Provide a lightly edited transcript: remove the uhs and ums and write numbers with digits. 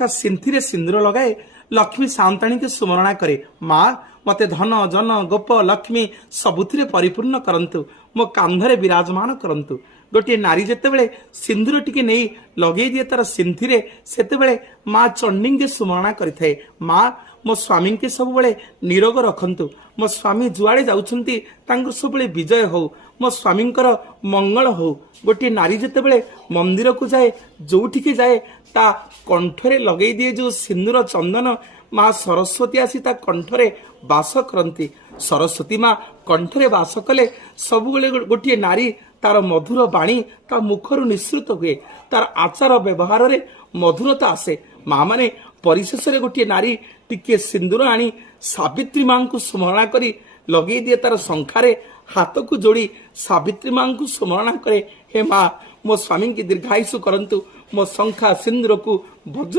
ता सिंथी सिंदूर लगाए लक्ष्मी सावंताणी के सुमरणा करे माँ मते धन जन गोप लक्ष्मी सबुथिरे परिपूर्ण करंतु मो कांधरे विराजमान करंतु। गोटे नारी जेतेबेले सिंदूर टिके नहीं लगे दिए तार सिंथी सेतेबेले माँ चंडी के सुमरणा करिथाए माँ मो स्वामी के सब बड़े निरोग रखंतु मो स्वामी जुआड़े जाउछंती तांकर सब बड़े विजय हो मो स्वामी मंगल हो। गोटे नारी जेतेबेले मंदिर को जाए जोठिके जाए ता कंठरे लगे दिए जो सिंदूर चंदन माँ सरस्वती आसी ता कंठरे बास करती। सरस्वती माँ कंठरे बास कले सबुबले गोटे नारी तार मधुर बाणी ता मुखरु निसृत हुए तार आचार व्यवहार रे मधुरता आसे। माँ माने परिशेष गोटे नारी टिके सिंदूर आनी सावित्री माँ को स्मरणा करी लगे दिए तार शंखारे हाथ को जोड़ी सावित्री माँ को स्मरणा करे हे माँ मो स्वामी की दीर्घायुषु करंतु मो शंखा सिंदूर को वज्र